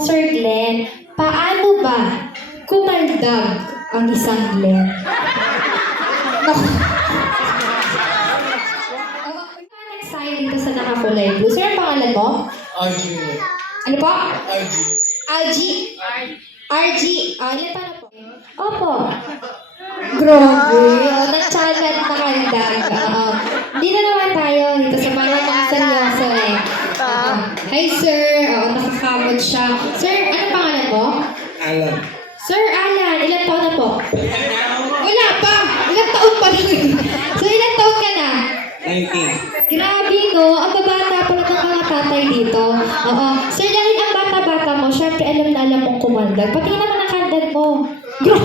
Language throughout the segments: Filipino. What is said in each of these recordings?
Sir Glenn, paano ba kumaldag ang isang Glenn? Naku. Nag-sign dito sa nakakulay blue. Sir, ang pangalan mo? RG. Ano po? RG. RG? RG. Ilan pa na po? Opo. Grabe. Nag-challenge na kaldag. Hindi na naman tayo dito sa mga seryoso eh. Hi sir. Nakakamot siya. Sir, ano pangalan mo? Alan. Sir Alan, ilan taon na po? Wala pa. Ilang taon pa rin. So, ilang taon ka na? 19. Grabe, no? Ang babata pala ng mga tatay dito. Oo. Sir, dahil ang bata-bata mo, syempre alam na alam mong kumandag. Pati naman ang kaldag mo. Bro,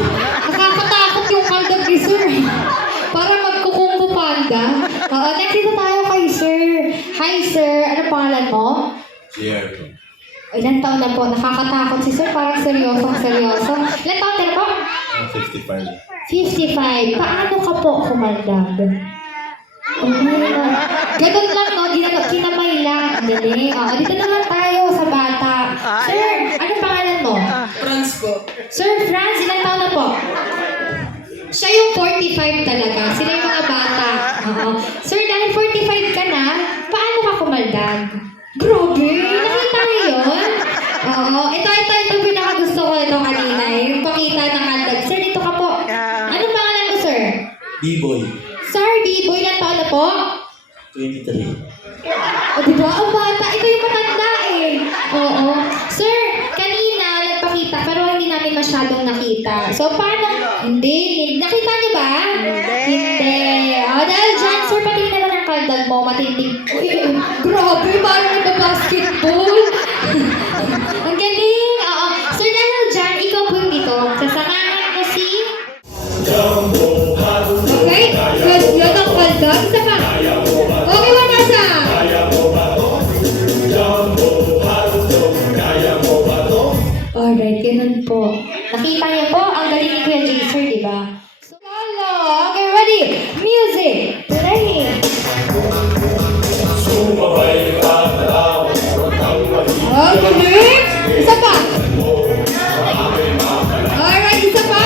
nakakatakot yung kaldag ni sir. Para magkukumbu panda. Oo, next dito tayo kay sir. Hi sir, ano pangalan mo? JR. Ilan taon na po? Nakakatakot si sir. Parang seryoso. Ilan taon na po? 55. 55. Paano ka po kumandag? Oh my God. Ganun lang, no? Kinamay lang. Galing. Dito naman tayo sa bata. Sir, ano pangalan mo? Franz po. Sir Franz, ilan taon na po? Siya yung 45 talaga. Sila yung mga bata. Sir, dahil 45 ka na, paano ka kumaldag? Grabe! Nakita niyo yun? Ito pinakagusto ko ito kanina. Yung pakita ng kaldag. Sir, dito ka po. Anong pangalan mo, sir? B-boy. Sir, B-boy, ilan taon na po? 23. Diba? Ang bata. Ito yung matanda eh. Oo. Sir, kanina nagpakita pero hindi namin masyadong nakita. So, paano? Hindi. Nakita niyo ba? Hindi. Dahil dyan, sir, patingin naman ang kaldag mo. Matinding. Uy, grabe. Parang nagpa-basketball. Ang galing. Oo. Sir, dahil dyan, ikaw po dito. Sasamahan mo si... Okay? Good. Yun ang kaldag. Isa pa. Okay, wala sa... Alright, ganun po. Nakita niyo po, ang galing ni Kuya Jaser, di ba? So, lalo. Okay, ready? Music. Play. Okay. Isa pa. Alright, isa pa.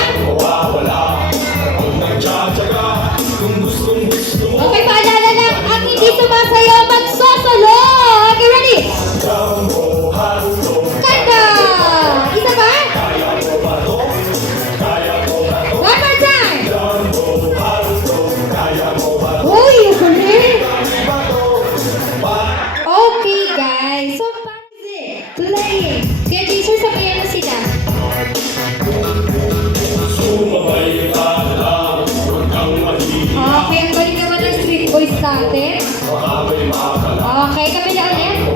Okay, paalala lang, ang hindi sumasayaw, magsosolo. Okay, ready? Kanta. Isa pa. One more time. Uy, galing. Okay, guys. So, music. Playing. Kaya Jesus, sabayan na sila. Okay, ang galing naman ng street boys natin. Okay, kabila ulit.